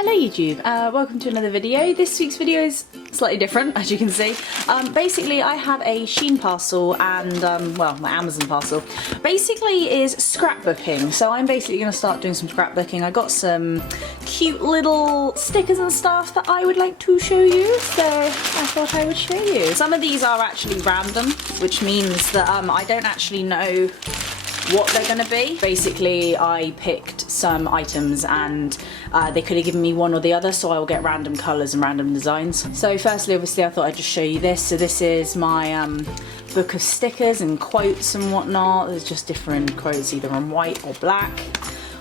Hello YouTube, welcome to another video. This week's video is slightly different, as you can see. Basically I have a SHEIN parcel and, well, my Amazon parcel. Basically is scrapbooking, so I'm basically going to start doing some scrapbooking. I got some cute little stickers and stuff that I would like to show you, so I thought I would show you. Some of these are actually random, which means that I don't actually know what they're going to be. Basically I picked some items and they could have given me one or the other, so I will get random colours and random designs. So firstly, obviously I thought I'd just show you this. So this is my book of stickers and quotes and whatnot. There's just different quotes either on white or black.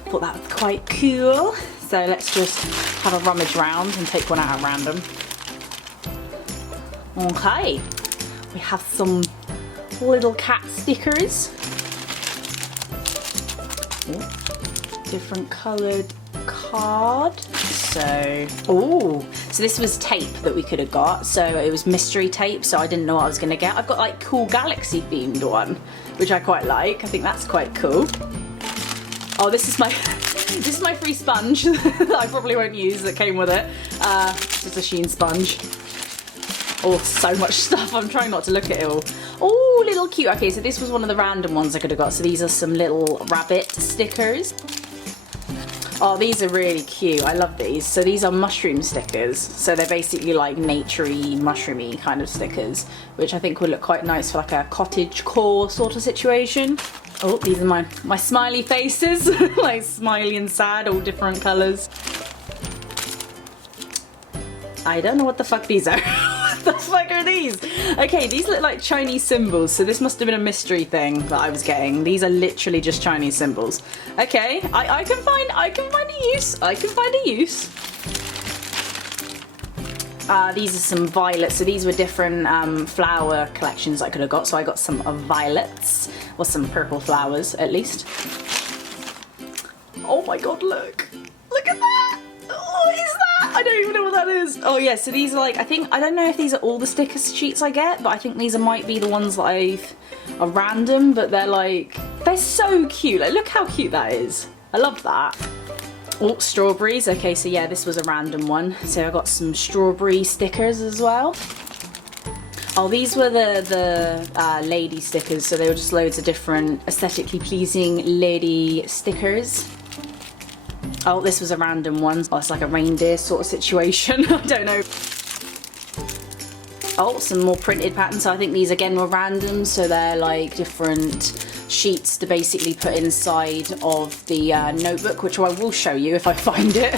Thought that was quite cool. So let's just have a rummage round and take one out at random. Okay, we have some little cat stickers. Ooh, different coloured card. So this was tape that we could have got. So it was mystery tape, so I didn't know what I was going to get. I've got like cool galaxy themed one, which I quite like. I think that's quite cool. Oh, this is my this is my free sponge that I probably won't use that came with it. It's just a SHEIN sponge. Oh, so much stuff. I'm trying not to look at it all. Oh, little cute. Okay, so this was one of the random ones I could have got. So these are some little rabbit stickers. Oh, these are really cute. I love these. So these are mushroom stickers. So they're basically like naturey, mushroomy kind of stickers, which I think would look quite nice for like a cottage core sort of situation. Oh, these are my smiley faces. Like smiley and sad, all different colours. I don't know what the fuck these are. What the fuck are these? Okay, these look like Chinese symbols, so this must have been a mystery thing that I was getting. These are literally just Chinese symbols. Okay, I can find a use. I can find a use. These are some violets. So these were different flower collections I could have got. So I got some violets, or some purple flowers at least. Oh my god, look. Look at that. What is that? I don't even know what that is. Oh yeah, so these are like, I don't know if these are all the sticker sheets I get, but I think these might be the ones that are random, but they're so cute. Like, look how cute that is. I love that. Oh, strawberries. Okay, so yeah, this was a random one. So I got some strawberry stickers as well. Oh, these were the lady stickers, so they were just loads of different aesthetically pleasing lady stickers. Oh, this was a random one. Oh, it's like a reindeer sort of situation. I don't know. Oh, some more printed patterns. So I think these again were random, so they're like different sheets to basically put inside of the notebook, which I will show you if I find it.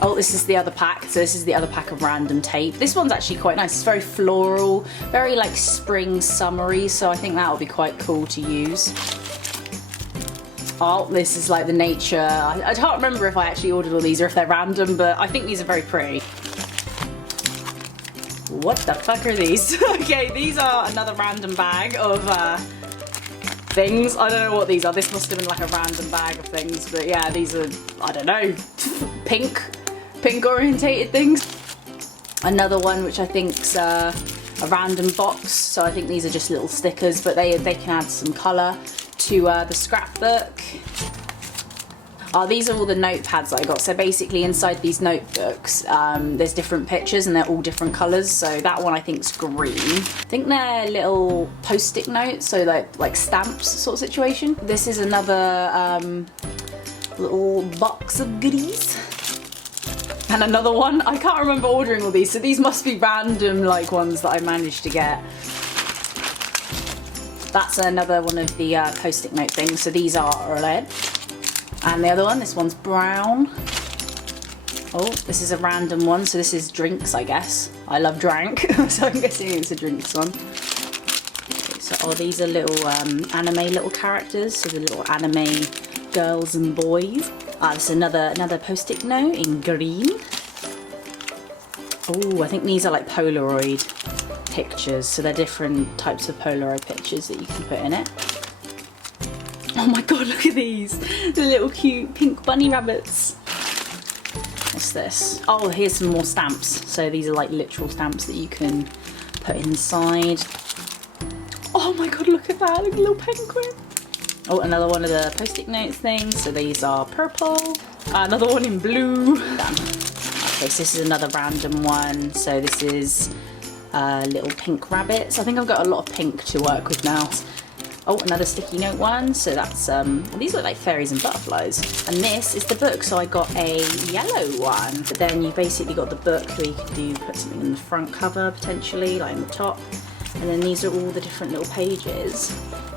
Oh, this is the other pack. So this is the other pack of random tape. This one's actually quite nice. It's very floral, very like spring summery, so I think that will be quite cool to use. Oh, this is like the nature. I can't remember if I actually ordered all these or if they're random, but I think these are very pretty. What the fuck are these? Okay, these are another random bag of things. I don't know what these are. This must have been like a random bag of things, but yeah, these are, I don't know, pink orientated things. Another one which I think's a random box. So I think these are just little stickers, but they can add some colour to the scrapbook. Oh, these are all the notepads that I got. So basically inside these notebooks there's different pictures and they're all different colours. So that one I think's green. I think they're little post-it notes, so like stamps sort of situation. This is another little box of goodies. And another one. I can't remember ordering all these, so these must be random like ones that I managed to get. That's another one of the post-it note things. So these are red. And the other one, this one's brown. Oh, this is a random one. So this is drinks, I guess. I love drink, so I'm guessing it's a drinks one. Okay, so these are little anime little characters. So the little anime girls and boys. This is another post-it note in green. Oh, I think these are like Polaroid pictures, so they're different types of Polaroid pictures that you can put in it. Oh my god, look at these! The little cute pink bunny rabbits. What's this? Oh, here's some more stamps. So these are like literal stamps that you can put inside. Oh my god, look at that! Look at a little penguin! Oh, another one of the post-it notes things. So these are purple. Another one in blue. Done. Okay, so this is another random one. So this is little pink rabbits. I think I've got a lot of pink to work with now. Oh, another sticky note one. So that's, these look like fairies and butterflies. And this is the book. So I got a yellow one. But then you basically got the book where you could put something in the front cover potentially, like in the top. And then these are all the different little pages.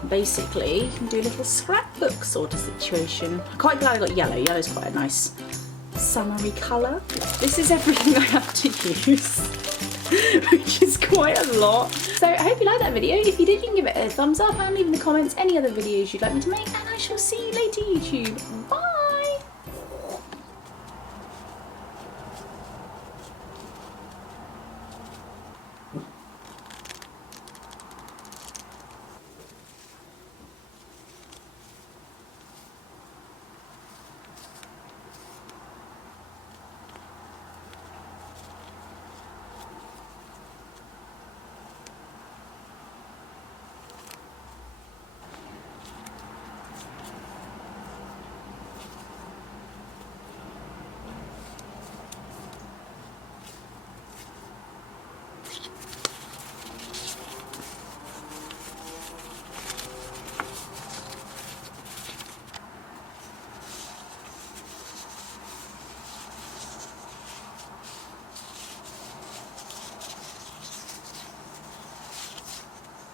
Basically, you can do a little scrapbook sort of situation. I'm quite glad I got yellow. Yellow's quite a nice summery colour. This is everything I have to use, which is quite a lot. So I hope you liked that video. If you did, you can give it a thumbs up and leave in the comments any other videos you'd like me to make, and I shall see you later, YouTube. Bye!